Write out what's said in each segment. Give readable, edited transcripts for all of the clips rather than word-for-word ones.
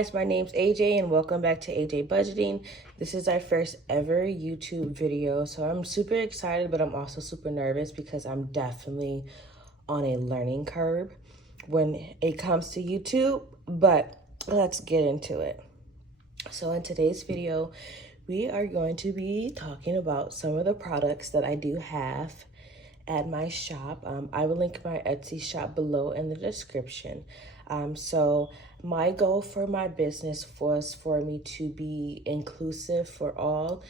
guys, my name's AJ and welcome back to AJ Budgeting. This is our first ever YouTube video, so I'm super excited, but I'm also super nervous because I'm definitely on a learning curve when it comes to YouTube, but let's get into it. So in today's video, we are going to be talking about some of the products that I do have at my shop. I will link my Etsy shop below in the description. So my goal for my business was for me to be inclusive for all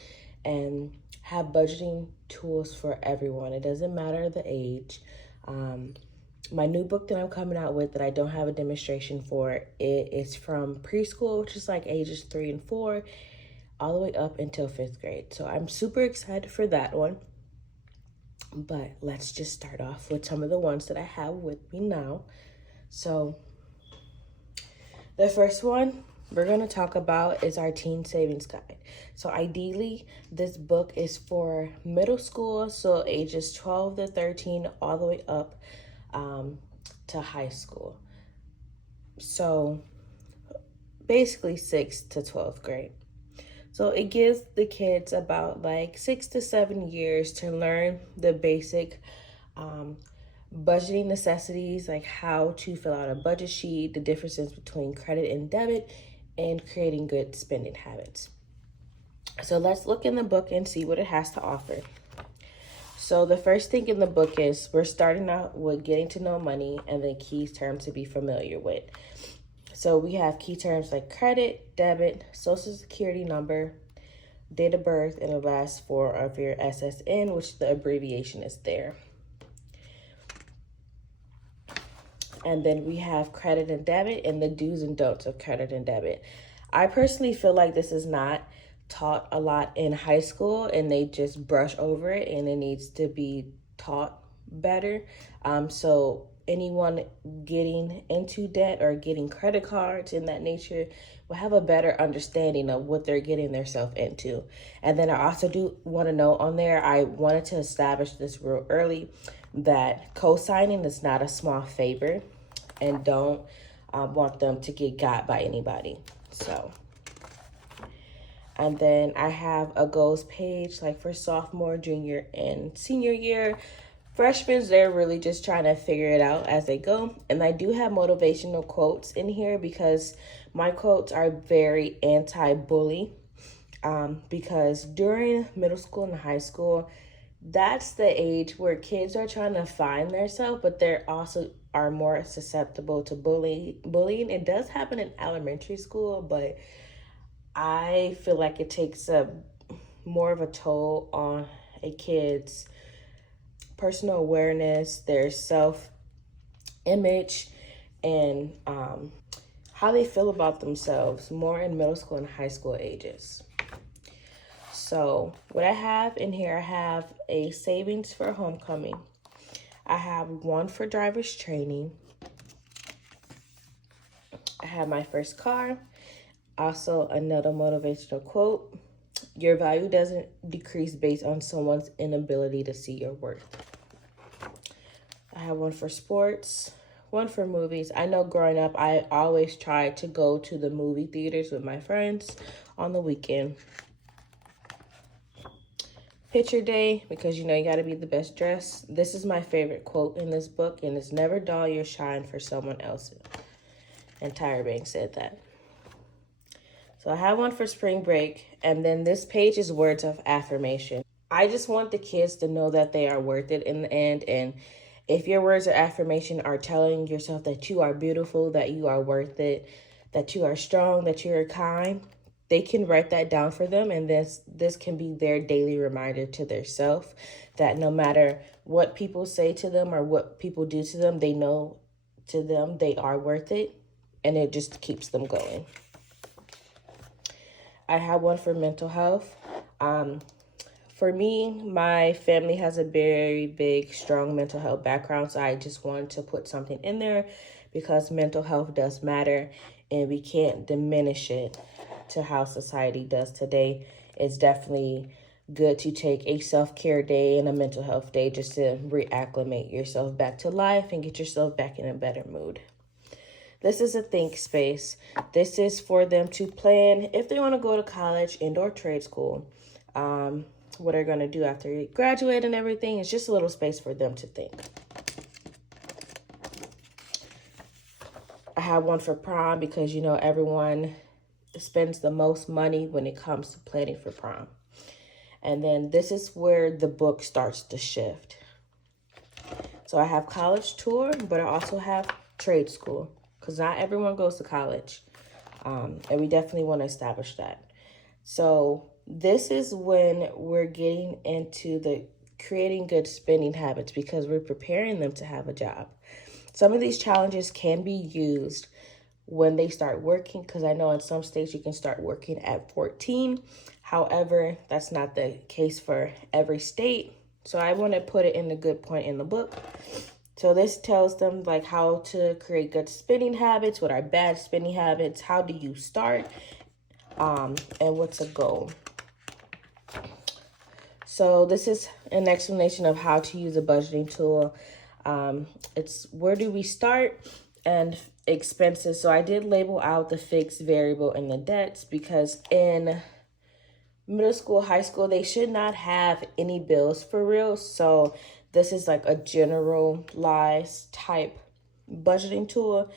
and have budgeting tools for everyone. It doesn't matter the age. My new book that I'm coming out with that I don't have a demonstration for, it is from preschool, which is like ages 3 and 4, all the way up until 5th grade. So I'm super excited for that one. But let's just start off with some of the ones that I have with me now. So the first one we're going to talk about is our Teen Savings Guide. So ideally, this book is for middle school, so ages 12 to 13, all the way up to high school. So basically 6th to 12th grade. So it gives the kids about like 6 to 7 years to learn the basic budgeting necessities, like how to fill out a budget sheet, the differences between credit and debit, and creating good spending habits. So let's look in the book and see what it has to offer. So the first thing in the book is we're starting out with getting to know money and then key terms to be familiar with. So we have key terms like credit, debit, social security number, date of birth, and the last 4 of your SSN, which the abbreviation is there. And then we have credit and debit and the do's and don'ts of credit and debit. I personally feel like this is not taught a lot in high school and they just brush over it, and it needs to be taught better. So anyone getting into debt or getting credit cards in that nature will have a better understanding of what they're getting themselves into. And then I also do want to know on there, I wanted to establish this real early, that co-signing is not a small favor, and don't want them to get got by anybody. So, and then I have a goals page like for sophomore, junior, and senior year. Freshmen, they're really just trying to figure it out as they go. And I do have motivational quotes in here because my quotes are very anti-bully. Because during middle school and high school, that's the age where kids are trying to find themselves, but they're also are more susceptible to bullying. It does happen in elementary school, but I feel like it takes more of a toll on a kid's personal awareness, their self-image, and how they feel about themselves more in middle school and high school ages. So what I have in here, I have a savings for homecoming. I have one for driver's training. I have my first car. Also another motivational quote. Your value doesn't decrease based on someone's inability to see your worth. I have one for sports, one for movies. I know growing up, I always tried to go to the movie theaters with my friends on the weekend. Picture day, because you know you got to be the best dressed. This is my favorite quote in this book, and it's never dull your shine for someone else. And Tyra Banks said that. So I have one for spring break, and then this page is words of affirmation. I just want the kids to know that they are worth it in the end, and if your words of affirmation are telling yourself that you are beautiful, that you are worth it, that you are strong, that you are kind, they can write that down for them, and this can be their daily reminder to their self that no matter what people say to them or what people do to them, they know to them they are worth it, and it just keeps them going. I have one for mental health. For me, my family has a very big, strong mental health background, so I just wanted to put something in there because mental health does matter, and we can't diminish it to how society does today. It's definitely good to take a self-care day and a mental health day just to reacclimate yourself back to life and get yourself back in a better mood. This is a think space. This is for them to plan if they want to go to college and/or trade school. What they're going to do after they graduate and everything. It's just a little space for them to think. I have one for prom because, you know, everyone spends the most money when it comes to planning for prom. And then this is where the book starts to shift. So I have college tour, but I also have trade school because not everyone goes to college. And we definitely want to establish that. So this is when we're getting into the creating good spending habits because we're preparing them to have a job. Some of these challenges can be used when they start working, because I know in some states you can start working at 14. However, that's not the case for every state. So I want to put it in a good point in the book. So this tells them like how to create good spending habits, what are bad spending habits, how do you start, and what's a goal. So this is an explanation of how to use a budgeting tool. It's where do we start and expenses. So I did label out the fixed, variable, and the debts because in middle school, high school, they should not have any bills for real. So this is like a generalized type budgeting tool.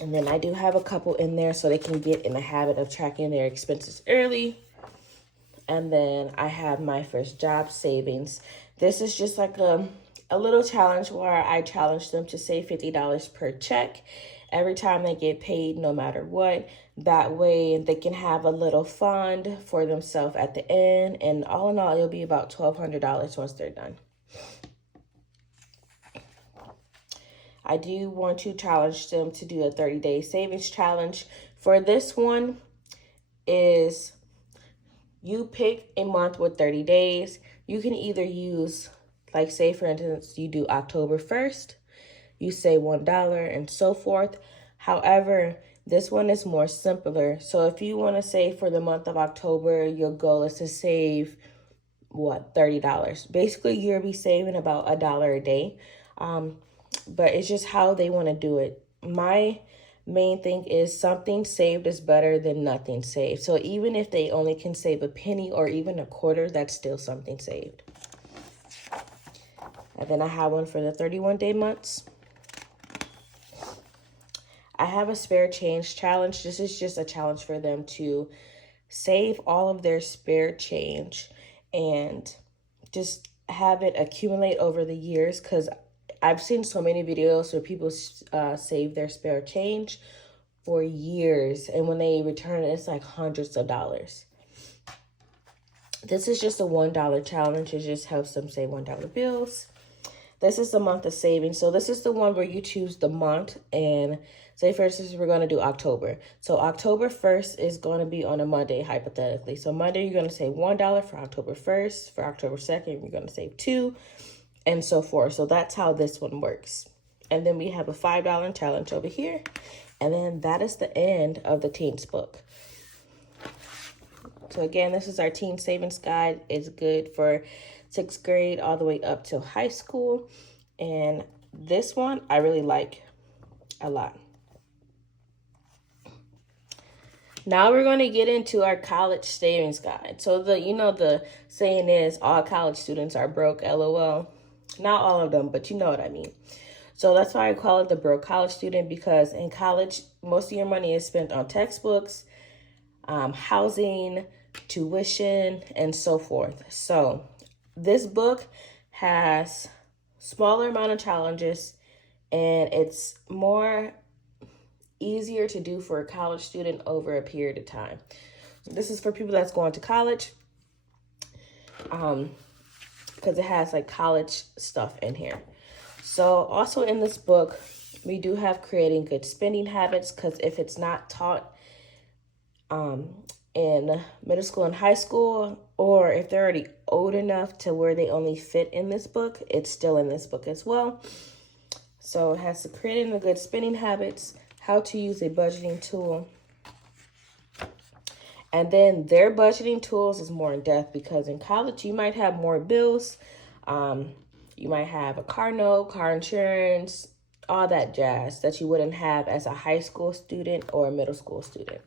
And then I do have a couple in there so they can get in the habit of tracking their expenses early. And then I have my first job savings. This is just like a little challenge where I challenge them to save $50 per check every time they get paid, no matter what. That way they can have a little fund for themselves at the end. And all in all, it'll be about $1,200 once they're done. I do want to challenge them to do a 30-day savings challenge. For this one is you pick a month with 30 days. You can either use, like say for instance, you do October 1st, you say $1 and so forth. However, this one is more simpler. So if you want to say for the month of October, your goal is to save $30. Basically, you'll be saving about $1 a day. But it's just how they want to do it. My main thing is something saved is better than nothing saved. So even if they only can save a penny or even a quarter, that's still something saved. And then I have one for the 31-day months. I have a spare change challenge. This is just a challenge for them to save all of their spare change and just have it accumulate over the years, because I've seen so many videos where people save their spare change for years, and when they return it, it's like hundreds of dollars. This is just a $1 challenge. It just helps them save $1 bills. This is the month of savings. So this is the one where you choose the month, and say for instance, we're going to do October. So October 1st is going to be on a Monday, hypothetically. So Monday, you're going to save $1 for October 1st. For October 2nd, you're going to save $2. And so forth. So that's how this one works. And then we have a $5 challenge over here. And then that is the end of the teens book. So again, this is our teen savings guide. It's good for 6th grade all the way up to high school. And this one I really like a lot. Now we're going to get into our college savings guide. So the saying is all college students are broke, LOL. Not all of them, but you know what I mean. So that's why I call it the broke college student, because in college, most of your money is spent on textbooks, housing, tuition, and so forth. So this book has smaller amount of challenges, and it's more easier to do for a college student over a period of time. This is for people that's going to college. Because it has like college stuff in here. So also in this book, we do have creating good spending habits, because if it's not taught in middle school and high school, or if they're already old enough to where they only fit in this book, it's still in this book as well. So it has the creating the good spending habits, how to use a budgeting tool. And then their budgeting tools is more in depth, because in college, you might have more bills. You might have a car note, car insurance, all that jazz that you wouldn't have as a high school student or a middle school student.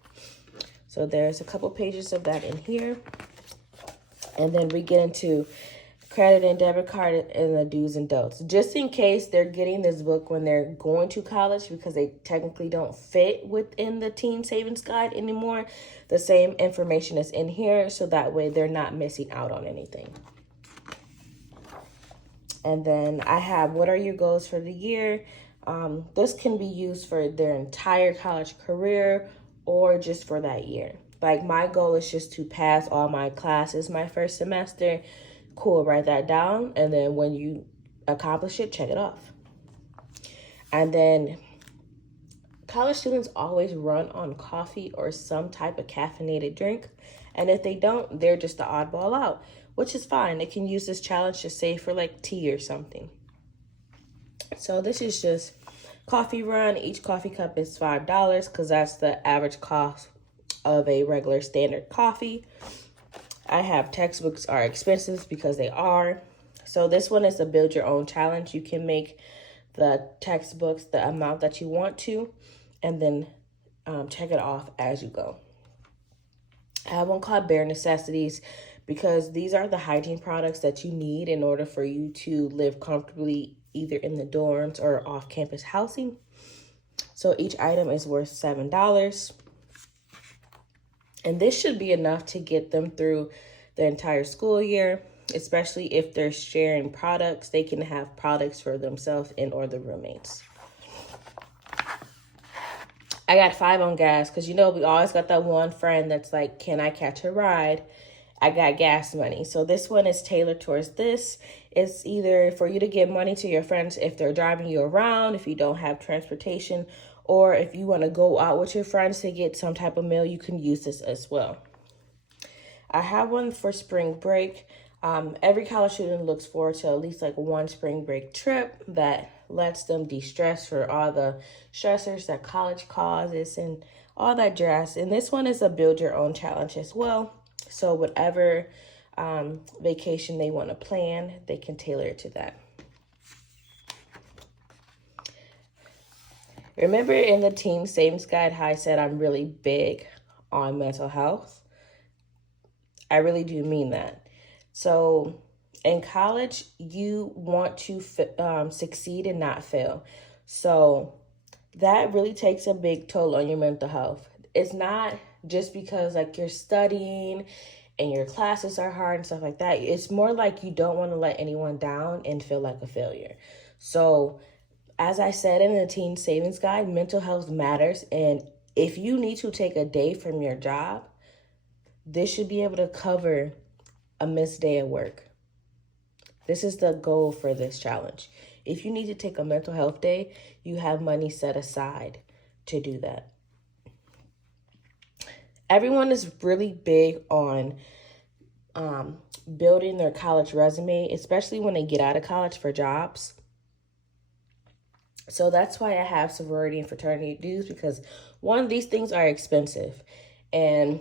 So there's a couple pages of that in here. And then we get into credit and debit card and the do's and don'ts. Just in case they're getting this book when they're going to college because they technically don't fit within the teen savings guide anymore, the same information is in here so that way they're not missing out on anything. And then I have what are your goals for the year? This can be used for their entire college career or just for that year. Like my goal is just to pass all my classes my first semester. Cool, write that down. And then when you accomplish it, check it off. And then college students always run on coffee or some type of caffeinated drink. And if they don't, they're just the oddball out, which is fine. They can use this challenge to save for like tea or something. So this is just coffee run. Each coffee cup is $5 because that's the average cost of a regular standard coffee. I have textbooks are expensive because they are. So this one is a build your own challenge. You can make the textbooks the amount that you want to and then check it off as you go. I have one called Bare Necessities because these are the hygiene products that you need in order for you to live comfortably either in the dorms or off-campus housing. So each item is worth $7. And this should be enough to get them through the entire school year, especially if they're sharing products. They can have products for themselves and or the roommates. I got 5 on gas because, you know, we always got that one friend that's like, can I catch a ride? I got gas money. So this one is tailored towards this. It's either for you to give money to your friends if they're driving you around, if you don't have transportation, or if you want to go out with your friends to get some type of meal, you can use this as well. I have one for spring break. Every college student looks forward to at least like one spring break trip that lets them de-stress for all the stressors that college causes and all that jazz. And this one is a build your own challenge as well. So whatever vacation they want to plan, they can tailor it to that. Remember in the Teen Savings Guide how I said I'm really big on mental health? I really do mean that. So in college, you want to succeed and not fail. So that really takes a big toll on your mental health. It's not just because like you're studying and your classes are hard and stuff like that. It's more like you don't want to let anyone down and feel like a failure. So as I said in the Teen Savings Guide, mental health matters. And if you need to take a day from your job, this should be able to cover a missed day at work. This is the goal for this challenge. If you need to take a mental health day, you have money set aside to do that. Everyone is really big on building their college resume, especially when they get out of college for jobs. So that's why I have sorority and fraternity dues, because one, these things are expensive. And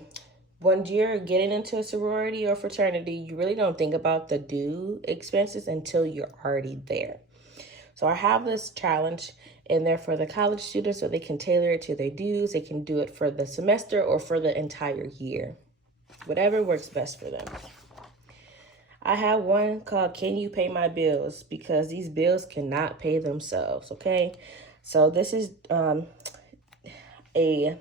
when you're getting into a sorority or fraternity, you really don't think about the due expenses until you're already there. So I have this challenge in there for the college students so they can tailor it to their dues. They can do it for the semester or for the entire year, whatever works best for them. I have one called Can You Pay My Bills? Because these bills cannot pay themselves, okay? So this is a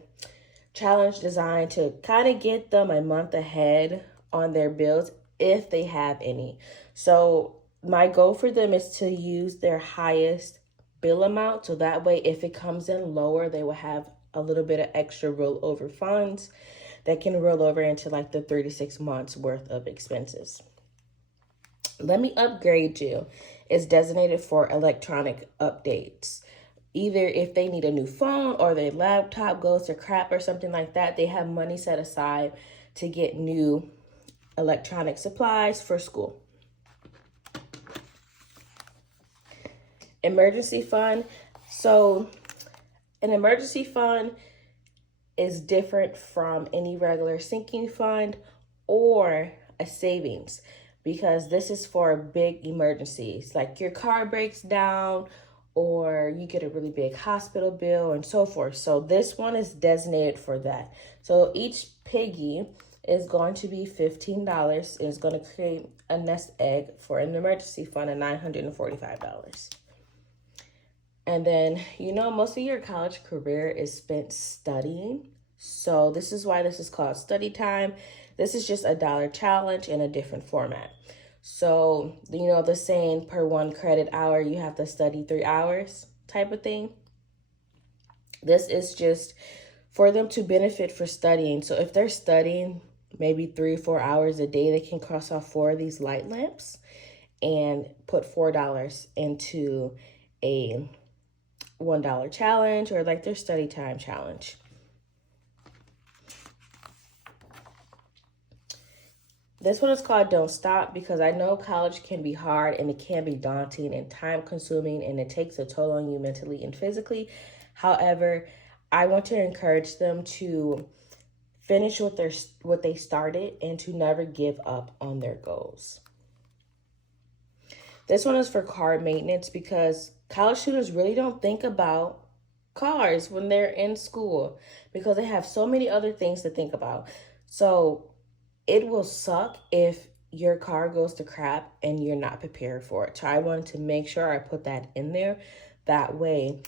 challenge designed to kind of get them a month ahead on their bills if they have any. So my goal for them is to use their highest bill amount. So that way, if it comes in lower, they will have a little bit of extra rollover funds that can roll over into like the 36 months worth of expenses. Let Me Upgrade You is designated for electronic updates. Either if they need a new phone or their laptop goes to crap or something like that, they have money set aside to get new electronic supplies for school. Emergency fund. So an emergency fund is different from any regular sinking fund or a savings, because this is for big emergencies, like your car breaks down or you get a really big hospital bill and so forth. So this one is designated for that. So each piggy is going to be $15. It's going to create a nest egg for an emergency fund of $945. And then, most of your college career is spent studying. So this is why this is called study time. This is just a dollar challenge in a different format. So, the saying per 1 credit hour, you have to study 3 hours type of thing. This is just for them to benefit for studying. So if they're studying maybe 3 or 4 hours a day, they can cross off 4 of these light lamps and put $4 into a $1 challenge, or like their study time challenge. This one is called Don't Stop, because I know college can be hard and it can be daunting and time consuming, and it takes a toll on you mentally and physically. However, I want to encourage them to finish what they started and to never give up on their goals. This one is for car maintenance, because college students really don't think about cars when they're in school because they have so many other things to think about. So it will suck if your car goes to crap and you're not prepared for it. So I wanted to make sure I put that in there. That way,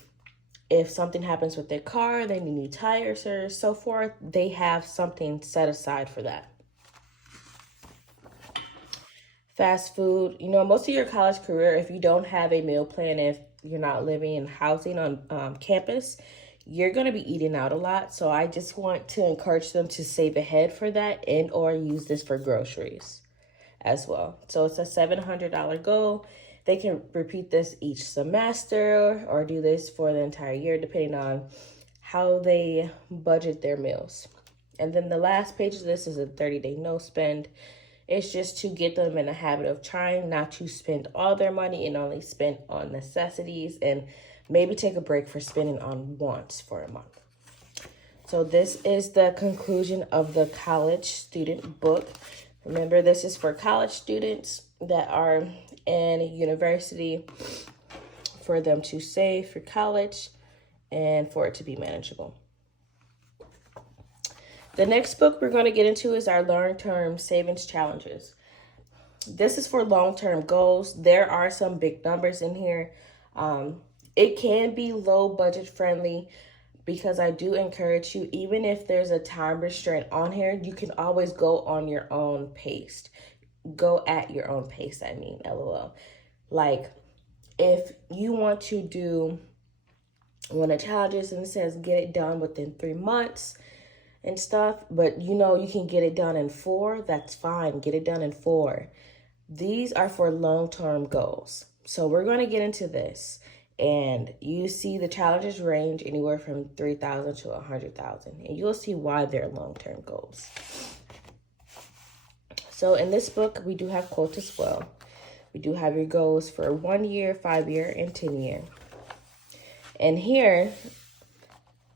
if something happens with their car, they need new tires or so forth, they have something set aside for that. Fast food, most of your college career, if you don't have a meal plan, if you're not living in housing on campus, you're going to be eating out a lot. So I just want to encourage them to save ahead for that and or use this for groceries as well. So it's a $700 goal. They can repeat this each semester or do this for the entire year, depending on how they budget their meals. And then the last page of this is a 30-day no spend. It's just to get them in a habit of trying not to spend all their money and only spend on necessities, and maybe take a break for spending on wants for a month. So this is the conclusion of the college student book. Remember, this is for college students that are in university, for them to save for college and for it to be manageable. The next book we're going to get into is our long-term savings challenges. This is for long-term goals. There are some big numbers in here. It can be low budget friendly, because I do encourage you, even if there's a time restraint on here, you can always go on your own pace. Go at your own pace, LOL. Like, if you want to do one of the challenges and it says get it done within 3 months and stuff, but you can get it done in 4, that's fine. Get it done in 4. These are for long-term goals. So we're going to get into this. And you see the challenges range anywhere from 3,000 to 100,000. And you'll see why they're long-term goals. So in this book, we do have quotes as well. We do have your goals for 1 year, 5 year, and 10 year. And here,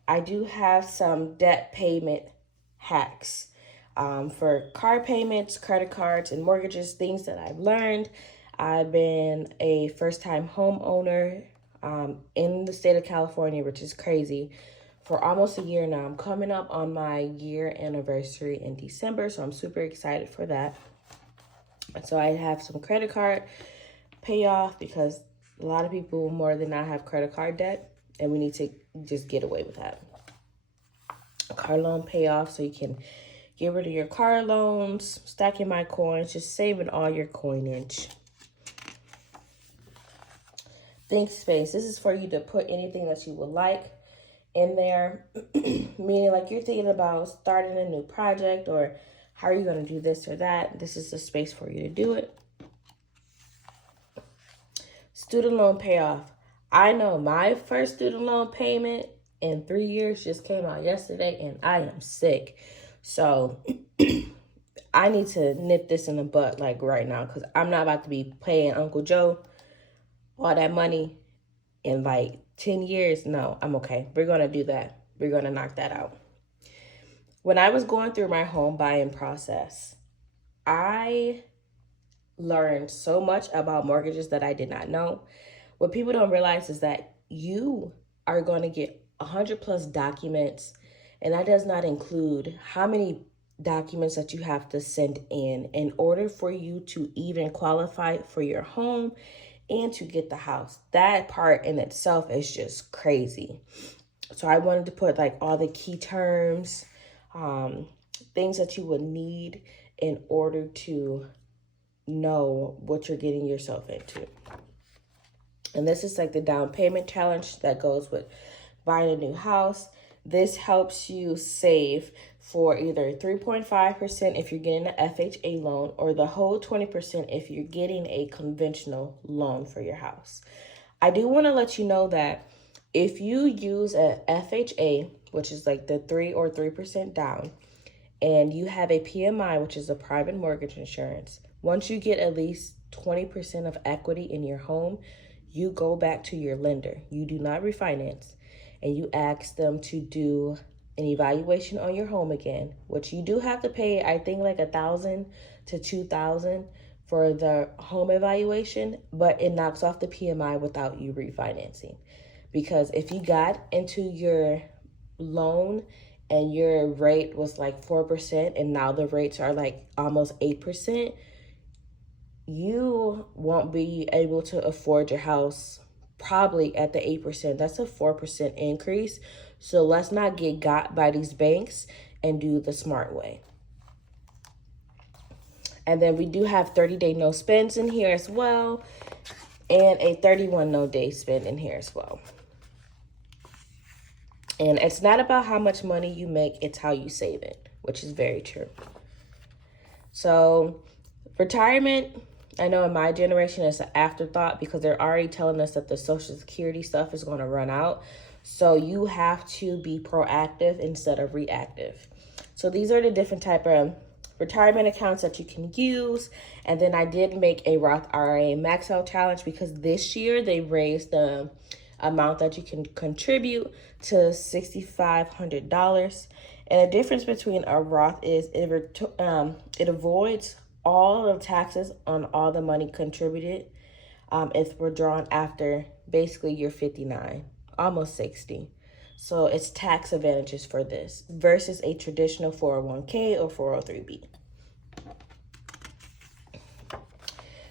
I do have some debt payment hacks for car payments, credit cards, and mortgages, things that I've learned. I've been a first-time homeowner in the state of California, which is crazy, for almost a year now. I'm coming up on my year anniversary in December, so I'm super excited for that. So I have some credit card payoff, because a lot of people more than not have credit card debt, and we need to just get away with that. A car loan payoff, so you can get rid of your car loans, stacking my coins, just saving all your coinage. Think space. This is for you to put anything that you would like in there, meaning like you're thinking about starting a new project, or how are you going to do this or that. This is the space for you to do it. Student loan payoff. I know my first student loan payment in 3 years just came out yesterday, and I am sick. So I need to nip this in the butt like right now, because I'm not about to be paying Uncle Joe all that money in like 10 years. No, I'm okay. We're going to do that. We're going to knock that out. When I was going through my home buying process, I learned so much about mortgages that I did not know. What people don't realize is that you are going to get 100+ documents, and that does not include how many documents that you have to send in order for you to even qualify for your home and to get the house. That part in itself is just crazy. So I wanted to put like all the key terms, things that you would need in order to know what you're getting yourself into. And this is like the down payment challenge that goes with buying a new house. This helps you save for either 3.5% if you're getting an FHA loan, or the whole 20% if you're getting a conventional loan for your house. I do want to let you know that if you use a FHA, which is like the 3% down, and you have a PMI, which is a private mortgage insurance, once you get at least 20% of equity in your home, you go back to your lender. You do not refinance, and you ask them to do an evaluation on your home again, which you do have to pay, I think like $1,000 to $2,000 for the home evaluation, but it knocks off the PMI without you refinancing. Because if you got into your loan and your rate was like 4% and now the rates are like almost 8%, you won't be able to afford your house probably at the 8%. That's a 4% increase. So let's not get got by these banks and do the smart way. And then we do have 30-day no spends in here as well, and a 31 no day spend in here as well. And it's not about how much money you make, it's how you save it, which is very true. So retirement, I know in my generation it's an afterthought because they're already telling us that the Social Security stuff is going to run out. So you have to be proactive instead of reactive. So these are the different type of retirement accounts that you can use. And then I did make a Roth IRA max out challenge because this year they raised the amount that you can contribute to $6,500. And the difference between a Roth is it avoids all the taxes on all the money contributed if we're drawn after basically you're 59, almost 60. So it's tax advantages for this versus a traditional 401k or 403b.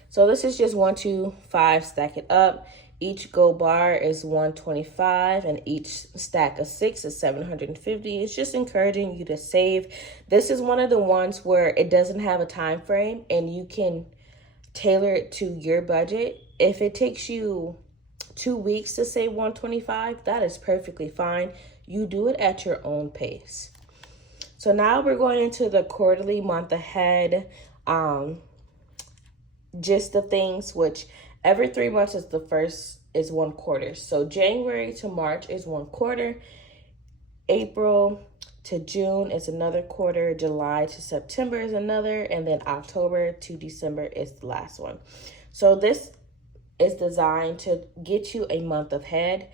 So this is just 1, 2, 5, stack it up. Each gold bar is 125 and each stack of 6 is 750. It's just encouraging you to save. This is one of the ones where it doesn't have a time frame and you can tailor it to your budget. If it takes you 2 weeks to save 125, that is perfectly fine. You do it at your own pace. So now we're going into the quarterly month ahead gist of things, which every 3 months is the first is 1 quarter. So January to March is 1 quarter. April to June is another quarter. July to September is another. And then October to December is the last one. So this is designed to get you a month ahead.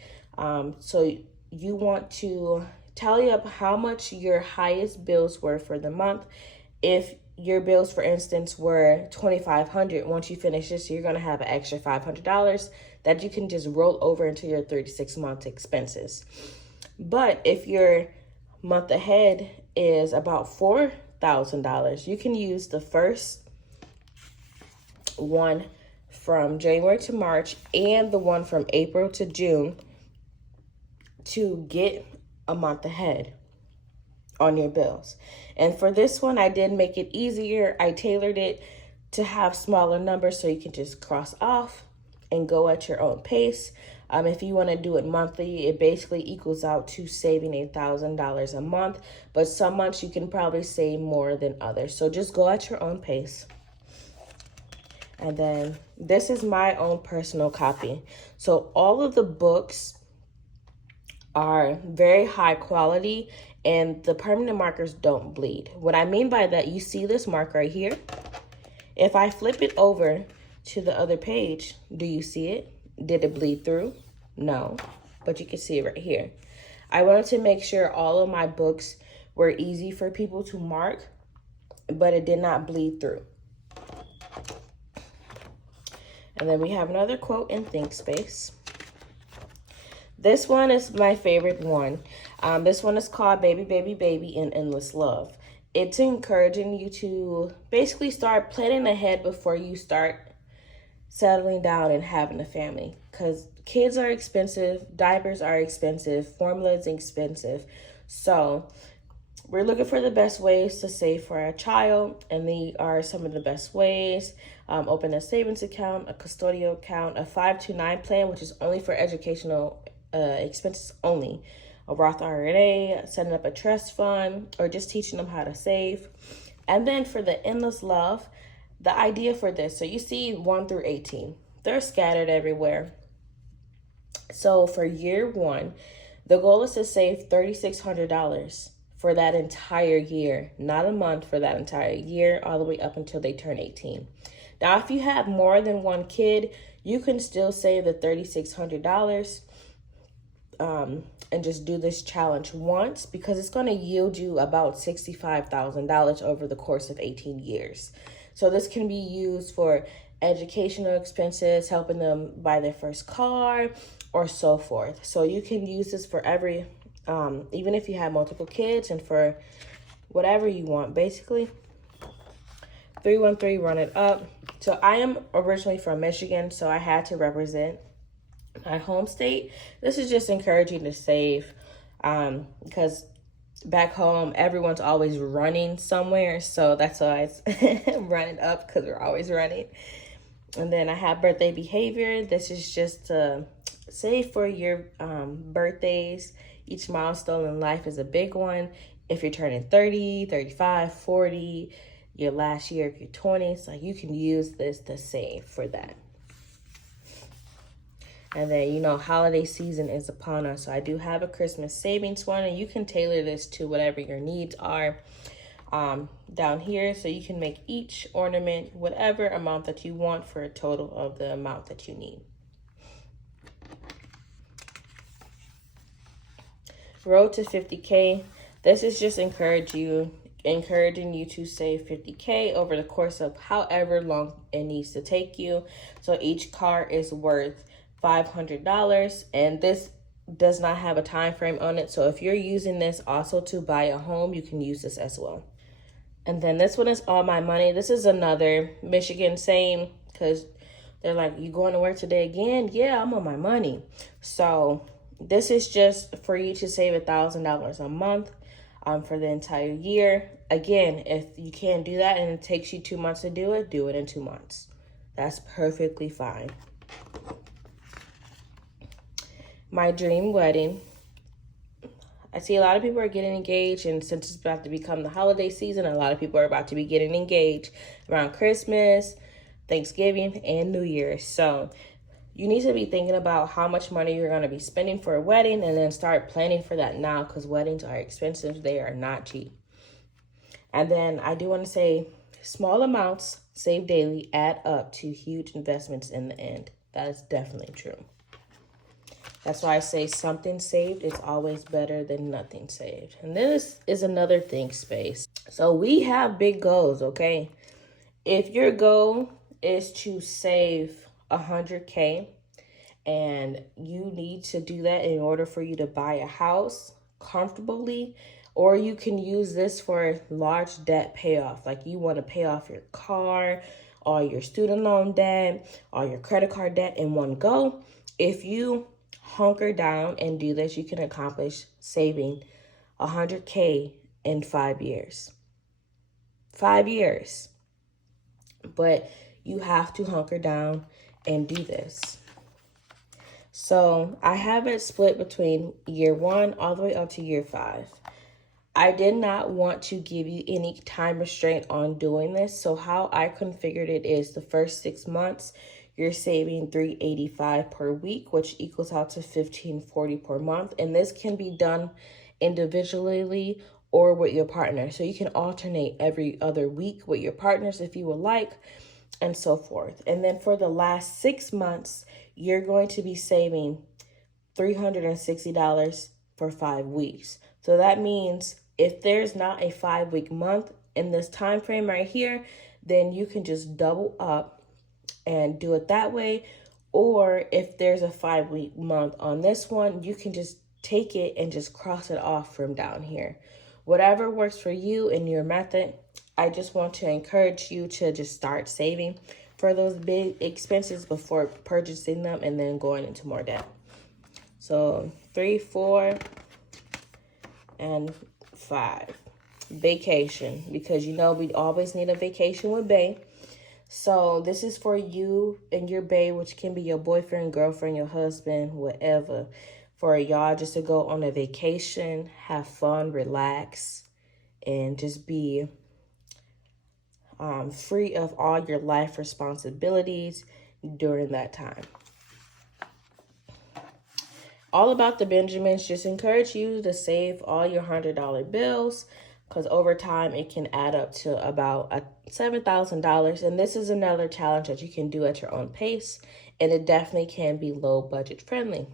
So you want to tally up how much your highest bills were for the month. If your bills, for instance, were $2,500, once you finish this, you're going to have an extra $500 that you can just roll over into your 36-month expenses. But if your month ahead is about $4,000, you can use the first one from January to March and the one from April to June to get a month ahead on your bills. And for this one, I did make it easier. I tailored it to have smaller numbers so you can just cross off and go at your own pace. If you want to do it monthly, it basically equals out to saving $1,000 a month. But some months you can probably save more than others. So just go at your own pace. And then this is my own personal copy. So all of the books are very high quality and the permanent markers don't bleed. What I mean by that, you see this mark right here? If I flip it over to the other page, do you see it? Did it bleed through? No, but you can see it right here. I wanted to make sure all of my books were easy for people to mark, but it did not bleed through. And then we have another quote in ThinkSpace. This one is my favorite one. This one is called Baby, Baby, Baby in Endless Love. It's encouraging you to basically start planning ahead before you start settling down and having a family. Because kids are expensive, diapers are expensive, formula is expensive. So we're looking for the best ways to save for our child, and these are some of the best ways. Open a savings account, a custodial account, a 529 plan, which is only for educational expenses only, a Roth IRA, setting up a trust fund, or just teaching them how to save. And then for the endless love, the idea for this, so you see 1 through 18, they're scattered everywhere. So for year 1, the goal is to save $3,600 for that entire year, not a month, for that entire year, all the way up until they turn 18. Now, if you have more than one kid, you can still save the $3,600 and just do this challenge once, because it's going to yield you about $65,000 over the course of 18 years. So this can be used for educational expenses, helping them buy their first car, or so forth. So you can use this for every, even if you have multiple kids, and for whatever you want, basically. 313, run it up. So I am originally from Michigan, so I had to represent my home state. This is just encouraging to save, because back home, everyone's always running somewhere. So that's why it's running up, because we're always running. And then I have birthday behavior. This is just to save for your birthdays. Each milestone in life is a big one. If you're turning 30, 35, 40, your last year of your 20s, like, you can use this to save for that. And then, you know, holiday season is upon us. So I do have a Christmas savings one, and you can tailor this to whatever your needs are down here. So you can make each ornament whatever amount that you want for a total of the amount that you need. Road to 50K. This is just encouraging you to save 50K over the course of however long it needs to take you. So each car is worth $500, and this does not have a time frame on it. So if you're using this also to buy a home, you can use this as well. And then this one is all my money. This is another Michigan saying, because they're like, you going to work today again? Yeah, I'm on my money. So this is just for you to save $1,000 a month for the entire year. Again, if you can't do that and it takes you 2 months to do it in 2 months. That's perfectly fine. My dream wedding. I see a lot of people are getting engaged, and since it's about to become the holiday season, a lot of people are about to be getting engaged around Christmas, Thanksgiving, and New Year's. So you need to be thinking about how much money you're going to be spending for a wedding, and then start planning for that now, because weddings are expensive. They are not cheap. And then I do want to say, small amounts saved daily add up to huge investments in the end. That is definitely true. That's why I say something saved is always better than nothing saved. And this is another ThinkSpace. So we have big goals, okay? If your goal is to save 100K, and you need to do that in order for you to buy a house comfortably, or you can use this for large debt payoff. Like, you want to pay off your car, all your student loan debt, all your credit card debt in one go. If you hunker down and do this, you can accomplish saving 100K in 5 years. 5 years. But you have to hunker down and do this. So I have it split between year 1 all the way up to year 5. I did not want to give you any time restraint on doing this. So how I configured it is the first 6 months, you're saving $385 per week, which equals out to $1,540 per month. And this can be done individually or with your partner. So you can alternate every other week with your partners if you would like, and so forth. And then for the last 6 months, you're going to be saving $360 for 5 weeks. So that means if there's not a 5-week month in this time frame right here, then you can just double up and do it that way. Or if there's a 5-week month on this one, you can just take it and just cross it off from down here. Whatever works for you and your method. I just want to encourage you to just start saving for those big expenses before purchasing them and then going into more debt. So 3, 4, and 5. Vacation, because you know we always need a vacation with bae. So this is for you and your bae, which can be your boyfriend, girlfriend, your husband, whatever. For y'all just to go on a vacation, have fun, relax, and just be free of all your life responsibilities during that time. All about the Benjamins, just encourage you to save all your $100 bills, because over time it can add up to about $7,000. And this is another challenge that you can do at your own pace, and it definitely can be low budget friendly.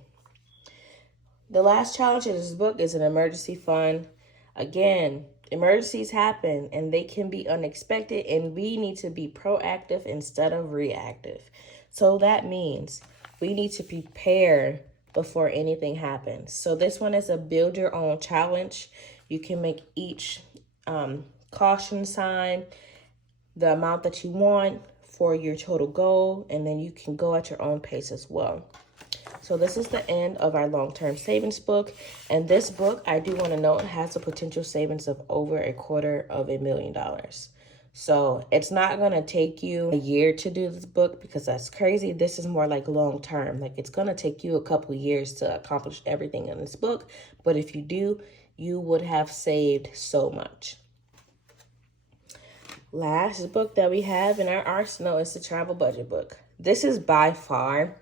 The last challenge in this book is an emergency fund. Again, emergencies happen and they can be unexpected, and we need to be proactive instead of reactive. So that means we need to prepare before anything happens. So this one is a build your own challenge. You can make each caution sign the amount that you want for your total goal, and then you can go at your own pace as well. So this is the end of our long-term savings book. And this book, I do want to note, has a potential savings of over $250,000. So it's not going to take you a year to do this book, because that's crazy. This is more like long-term. Like, it's going to take you a couple years to accomplish everything in this book. But if you do, you would have saved so much. Last book that we have in our arsenal is the travel budget book. This is by far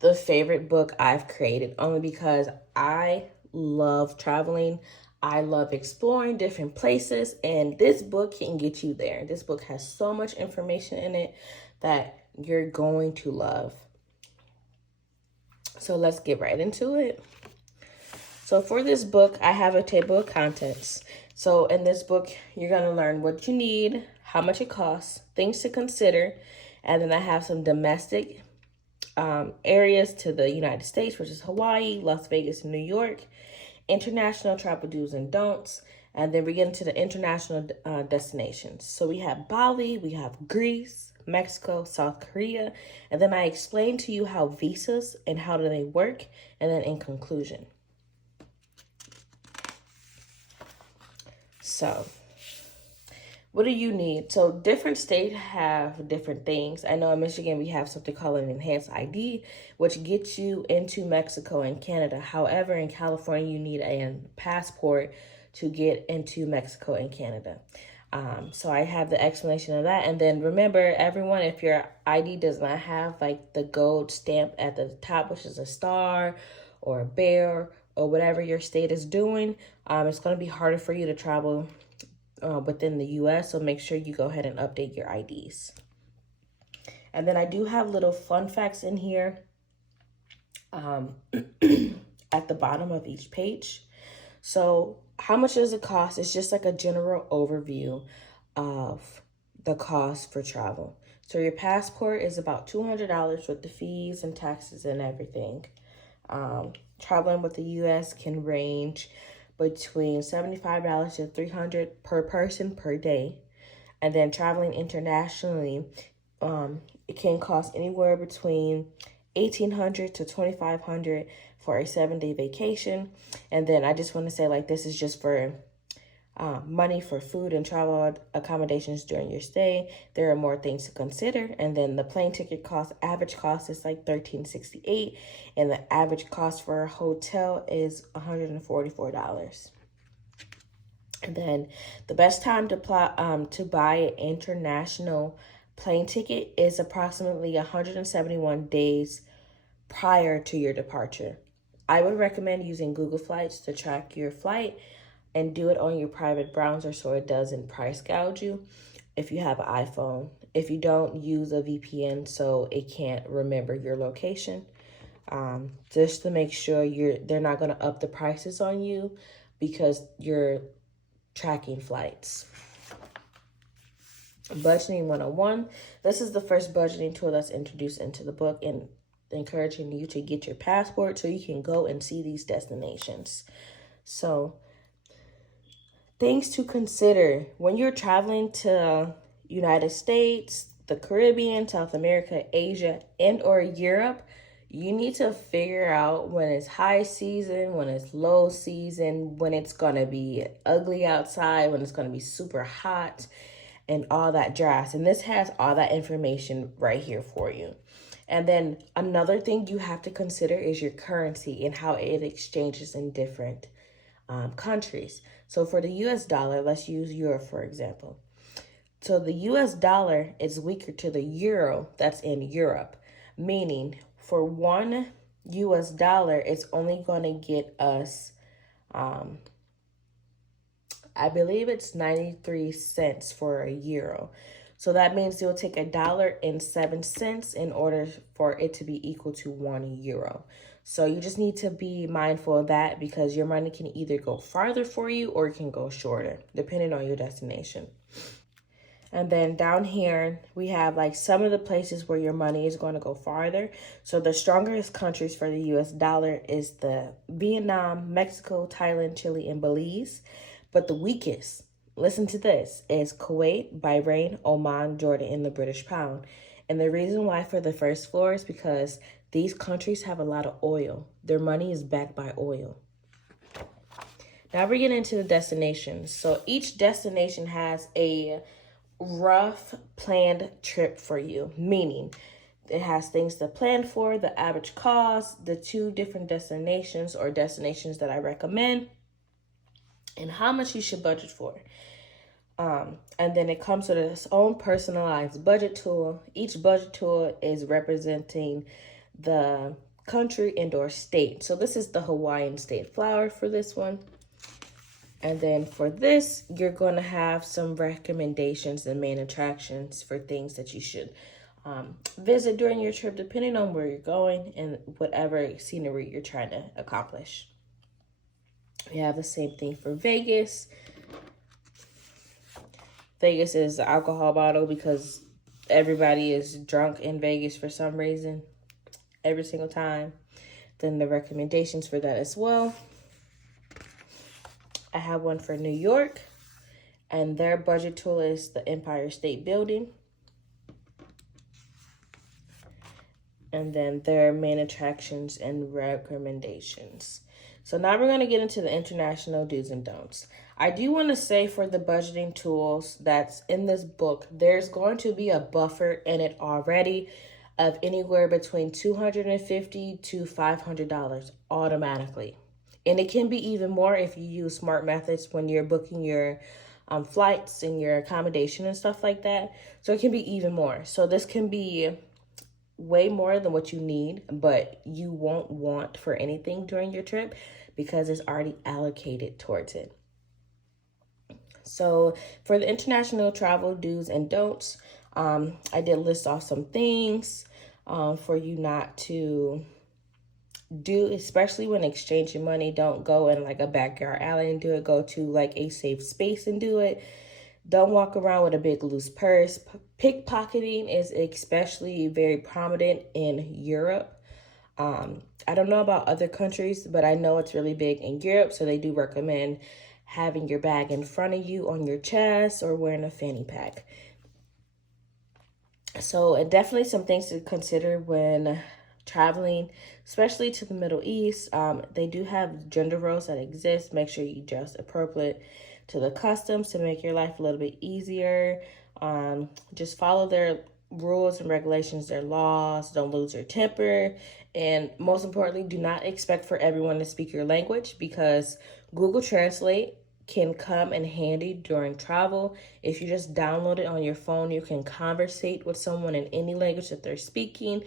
the favorite book I've created, only because I love traveling. I love exploring different places, and this book can get you there. This book has so much information in it that you're going to love. So let's get right into it. So for this book, I have a table of contents. So in this book, you're going to learn what you need, how much it costs, things to consider, and then I have some domestic areas to the United States, which is Hawaii, Las Vegas, and New York, international travel do's and don'ts, and then we get into the international destinations. So we have Bali, we have Greece, Mexico, South Korea, and then I explain to you how visas and how do they work, and then in conclusion. So what do you need? So different states have different things. I know in Michigan, we have something called an enhanced ID, which gets you into Mexico and Canada. However, in California, you need a passport to get into Mexico and Canada. So I have the explanation of that. And then remember, everyone, if your ID does not have like the gold stamp at the top, which is a star or a bear or whatever your state is doing, it's going to be harder for you to travel within the U.S., so make sure you go ahead and update your IDs. And then I do have little fun facts in here at the bottom of each page. So how much does it cost? It's just like a general overview of the cost for travel. So your passport is about $200 with the fees and taxes and everything. Traveling with the U.S. can range between $75 to $300 per person per day. And then traveling internationally, it can cost anywhere between $1,800 to $2,500 for a 7-day vacation. And then I just want to say, like, this is just for money for food and travel accommodations during your stay. There are more things to consider. And then the plane ticket cost, average cost is like $1,368, and the average cost for a hotel is $144. And then the best time to buy an international plane ticket is approximately 171 days prior to your departure. I would recommend using Google Flights to track your flight and do it on your private browser so it doesn't price gouge you if you have an iPhone. If you don't, use a VPN so it can't remember your location. Just to make sure they're not going to up the prices on you because you're tracking flights. Budgeting 101. This is the first budgeting tool that's introduced into the book and encouraging you to get your passport so you can go and see these destinations. So things to consider when you're traveling to United States, the Caribbean, South America, Asia, and or Europe, you need to figure out when it's high season, when it's low season, when it's going to be ugly outside, when it's going to be super hot, and all that jazz. And this has all that information right here for you. And then another thing you have to consider is your currency and how it exchanges in different countries. So for the US dollar, let's use euro for example. So the US dollar is weaker to the euro that's in Europe, meaning for $1 US, it's only going to get us, I believe it's 93 cents for a euro. So that means you'll take $1.07 in order for it to be equal to €1. So you just need to be mindful of that because your money can either go farther for you or it can go shorter, depending on your destination. And then down here, we have like some of the places where your money is going to go farther. So the strongest countries for the US dollar is the Vietnam, Mexico, Thailand, Chile, and Belize. But the weakest, listen to this, is Kuwait, Bahrain, Oman, Jordan, and the British pound. And the reason why for the first floor is because these countries have a lot of oil. Their money is backed by oil. Now we're getting into the destinations. So each destination has a rough planned trip for you, meaning it has things to plan for, the average cost, the 2 different destinations or destinations that I recommend, and how much you should budget for. And then it comes with its own personalized budget tool. Each budget tool is representing the country and or state. So this is the Hawaiian state flower for this one. And then for this, you're going to have some recommendations and main attractions for things that you should visit during your trip, depending on where you're going and whatever scenery you're trying to accomplish. We have the same thing for Vegas. Vegas is the alcohol bottle because everybody is drunk in Vegas for some reason, every single time. Then the recommendations for that as well. I have one for New York, and their budget tool is the Empire State Building. And then their main attractions and recommendations. So now we're going to get into the international do's and don'ts. I do want to say for the budgeting tools that's in this book, there's going to be a buffer in it already of anywhere between $250 to $500 automatically. And it can be even more if you use smart methods when you're booking your flights and your accommodation and stuff like that. So it can be even more. So this can be way more than what you need, but you won't want for anything during your trip because it's already allocated towards it. So for the international travel do's and don'ts, I did list off some things for you not to do, especially when exchanging money. Don't go in like a backyard alley and do it. Go to like a safe space and do it. Don't walk around with a big loose purse. Pickpocketing is especially very prominent in Europe. I don't know about other countries, but I know it's really big in Europe. So they do recommend having your bag in front of you on your chest or wearing a fanny pack. So definitely some things to consider when traveling, especially to the Middle East. They do have gender roles that exist. Make sure you dress appropriate to the customs to make your life a little bit easier. Just follow their rules and regulations, their laws. Don't lose your temper. And most importantly, do not expect for everyone to speak your language because Google Translate can come in handy during travel. If you just download it on your phone, you can conversate with someone in any language that they're speaking.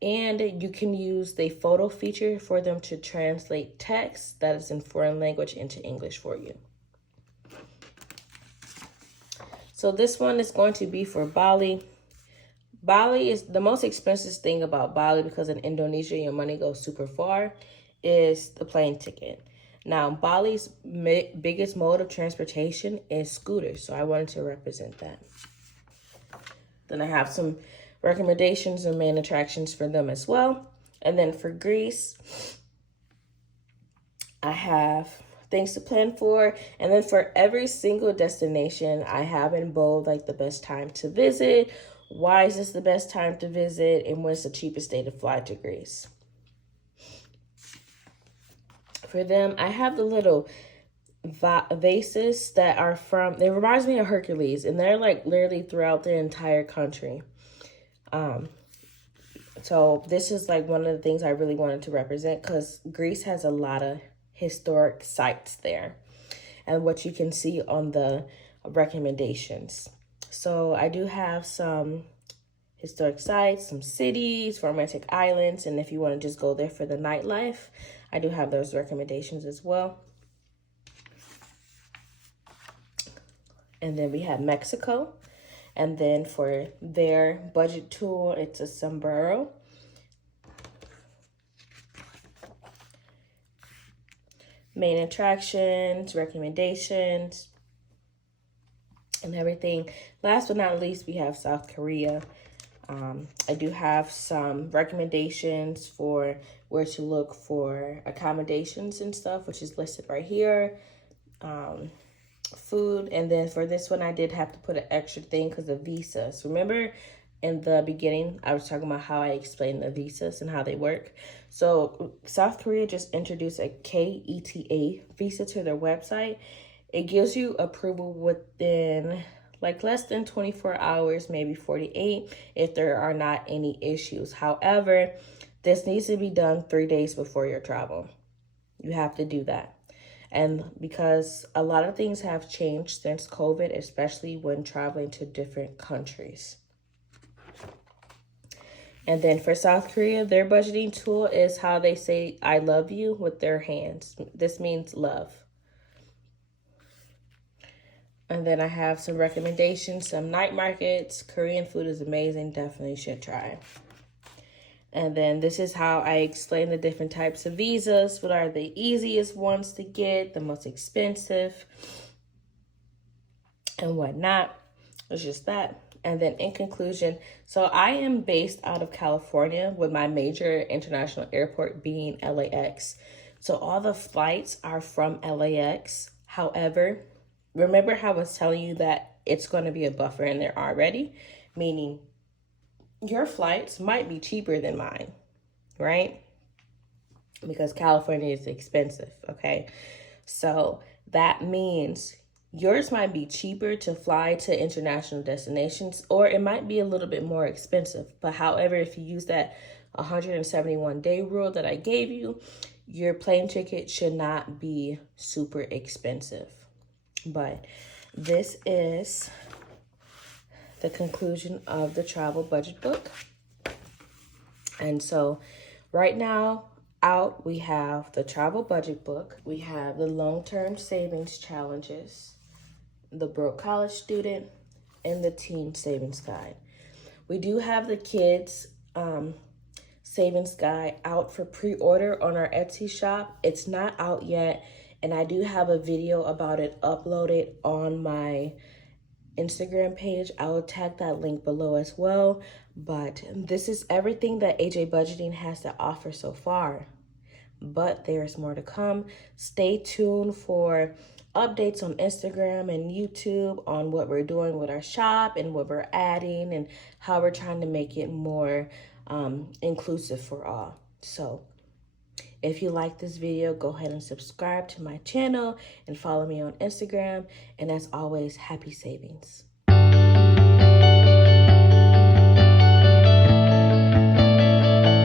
And you can use the photo feature for them to translate text that is in foreign language into English for you. So this one is going to be for Bali. Bali is the most expensive thing about Bali because in Indonesia, your money goes super far, is the plane ticket. Now, Bali's biggest mode of transportation is scooters. So I wanted to represent that. Then I have some recommendations and main attractions for them as well. And then for Greece, I have things to plan for. And then for every single destination, I have in bold like the best time to visit, why is this the best time to visit, and when's the cheapest day to fly to Greece. For them, I have the little vases that are from, it reminds me of Hercules, and they're like literally throughout the entire country. So this is like one of the things I really wanted to represent, because Greece has a lot of historic sites there, and what you can see on the recommendations. So I do have some historic sites, some cities, romantic islands, and if you want to just go there for the nightlife, I do have those recommendations as well. And then we have Mexico. And then for their budget tool, it's a sombrero. Main attractions, recommendations, and everything. Last but not least, we have South Korea. I do have some recommendations for where to look for accommodations and stuff, which is listed right here. Food, and then for this one I did have to put an extra thing because of visas. Remember in the beginning I was talking about how I explained the visas and how they work. So South Korea just introduced a KETA visa to their website. It gives you approval within like less than 24 hours, maybe 48, if there are not any issues. However, this needs to be done 3 days before your travel. You have to do that. And because a lot of things have changed since COVID, especially when traveling to different countries. And then for South Korea, their budgeting tool is how they say I love you with their hands. This means love. And then I have some recommendations, some night markets. Korean food is amazing. Definitely should try. And then this is how I explain the different types of visas. What are the easiest ones to get, the most expensive, and whatnot. It's just that. And then in conclusion, so I am based out of California with my major international airport being LAX. So all the flights are from LAX. However, remember how I was telling you that it's going to be a buffer in there already, meaning your flights might be cheaper than mine, right? Because California is expensive, okay? So that means yours might be cheaper to fly to international destinations, or it might be a little bit more expensive. But however, if you use that 171-day rule that I gave you, your plane ticket should not be super expensive. But this is the conclusion of the travel budget book. And so right now out, we have the travel budget book. We have the long-term savings challenges, the broke college student, and the teen savings guide. We do have the kids savings guide out for pre-order on our Etsy shop. It's not out yet, and I do have a video about it uploaded on my Instagram page. I will tag that link below as well. But this is everything that AJ Budgeting has to offer so far. But there's more to come. Stay tuned for updates on Instagram and YouTube on what we're doing with our shop and what we're adding and how we're trying to make it more inclusive for all. So if you like this video, go ahead and subscribe to my channel and follow me on Instagram. And as always, happy savings.